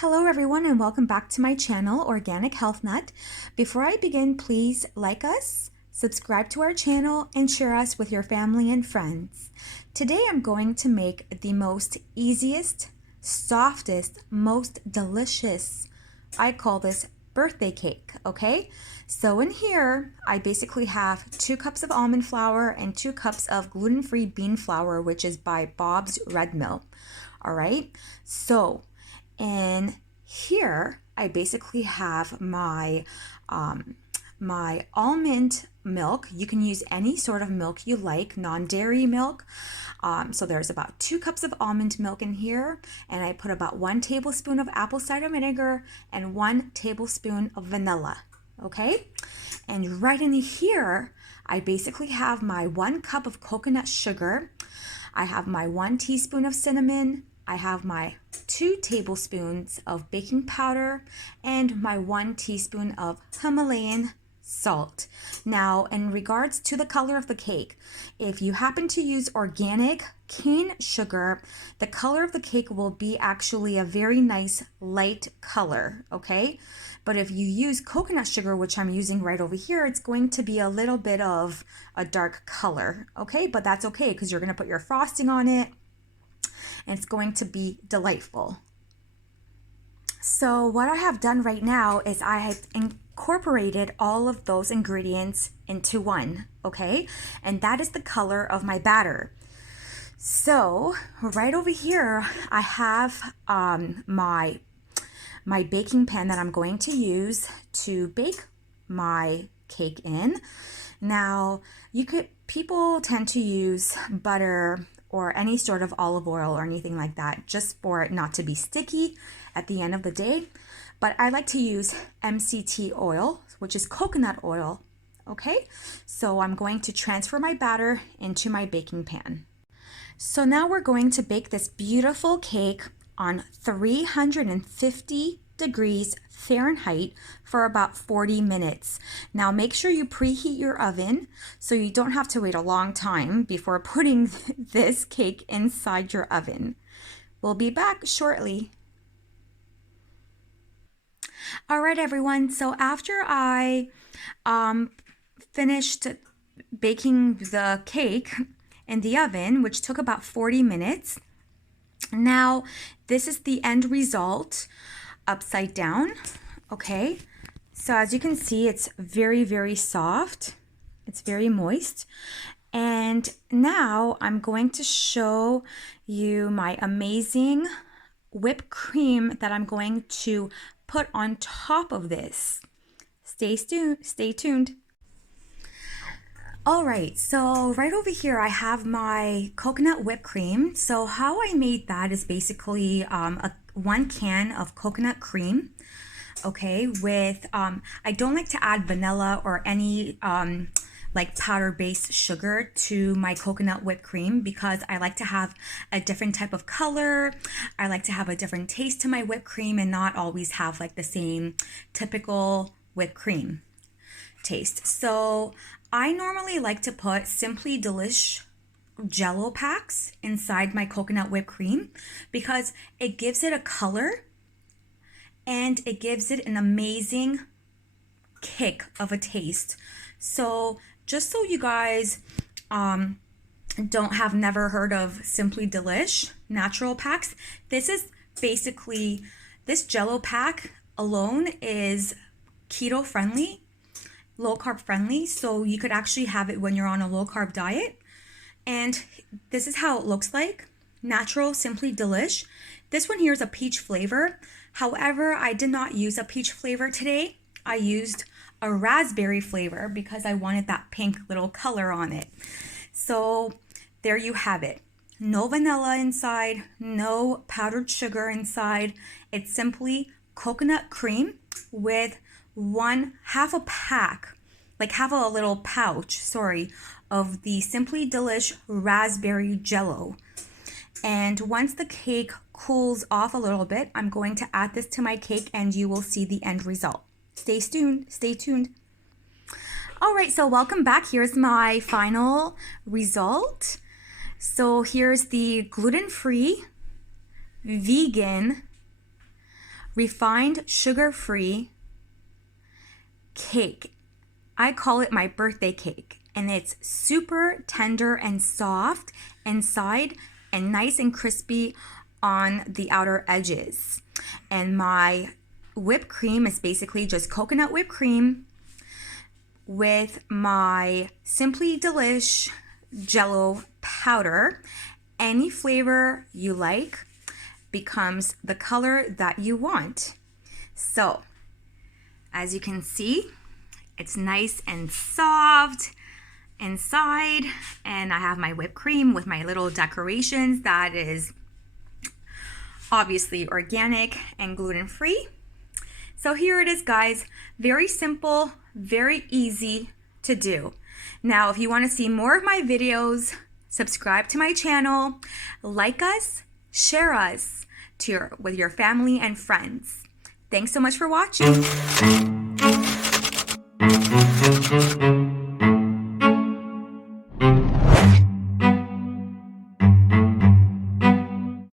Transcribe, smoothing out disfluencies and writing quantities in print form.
Hello everyone and welcome back to my channel, Organic Health Nut. Before I begin, please like us, subscribe to our channel, and share us with your family and friends. Today I'm going to make the most easiest, softest, most delicious, I call this birthday cake, okay? So in here, I basically have 2 cups of almond flour and 2 cups of gluten-free bean flour, which is by Bob's Red Mill, all right? So in here, I basically have my my almond milk. You can use any sort of milk you like, non-dairy milk. So there's about 2 cups of almond milk in here, and I put about 1 tablespoon of apple cider vinegar and 1 tablespoon of vanilla, okay? And right in here, I basically have my 1 cup of coconut sugar. I have my 1 teaspoon of cinnamon. I have my 2 tablespoons of baking powder and my 1 teaspoon of Himalayan salt. Now, in regards to the color of the cake, if you happen to use organic cane sugar, the color of the cake will be actually a very nice light color, okay? But if you use coconut sugar, which I'm using right over here, it's going to be a little bit of a dark color, okay? But that's okay because you're going to put your frosting on it, and it's going to be delightful. So what I have done right now is I have incorporated all of those ingredients into one, okay? And that is the color of my batter. So right over here, I have my baking pan that I'm going to use to bake my cake in. Now, people tend to use butter or any sort of olive oil or anything like that, just for it not to be sticky at the end of the day. But I like to use MCT oil, which is coconut oil, okay? So I'm going to transfer my batter into my baking pan. So now we're going to bake this beautiful cake on 350 degrees Fahrenheit for about 40 minutes. Now make sure you preheat your oven so you don't have to wait a long time before putting this cake inside your oven. We'll be back shortly. All right, everyone. So after I finished baking the cake in the oven, which took about 40 minutes, now this is the end result upside down, okay? So as you can see, it's very, very soft. It's very moist. And now I'm going to show you my amazing whipped cream that I'm going to put on top of this. Stay tuned. All right, so right over here I have my coconut whipped cream. So how I made that is basically 1 can of coconut cream, okay, with, I don't like to add vanilla or any like powder-based sugar to my coconut whipped cream because I like to have a different type of color. I like to have a different taste to my whipped cream and not always have like the same typical whipped cream taste. So I normally like to put Simply Delish Jello packs inside my coconut whipped cream because it gives it a color and it gives it an amazing kick of a taste. So just so you guys never heard of Simply Delish natural packs, this is basically, this Jello pack alone is keto friendly, low carb friendly, so you could actually have it when you're on a low carb diet. And this is how it looks like. Natural Simply Delish. This one here is a peach flavor. However, I did not use a peach flavor today. I used a raspberry flavor because I wanted that pink little color on it. So there you have it. No vanilla inside, no powdered sugar inside. It's simply coconut cream with half a little pouch, of the Simply Delish raspberry jello. And once the cake cools off a little bit, I'm going to add this to my cake and you will see the end result. Stay tuned. All right, so welcome back. Here's my final result. So here's the gluten-free, vegan, refined sugar-free cake. I call it my birthday cake, and it's super tender and soft inside and nice and crispy on the outer edges. And my whipped cream is basically just coconut whipped cream with my Simply Delish Jell-O powder. Any flavor you like becomes the color that you want. So, as you can see, it's nice and soft inside, and I have my whipped cream with my little decorations that is obviously organic and gluten-free. So here it is, guys. Very simple, very easy to do. Now, if you want to see more of my videos, subscribe to my channel, like us, share us with your family and friends. Thanks so much for watching.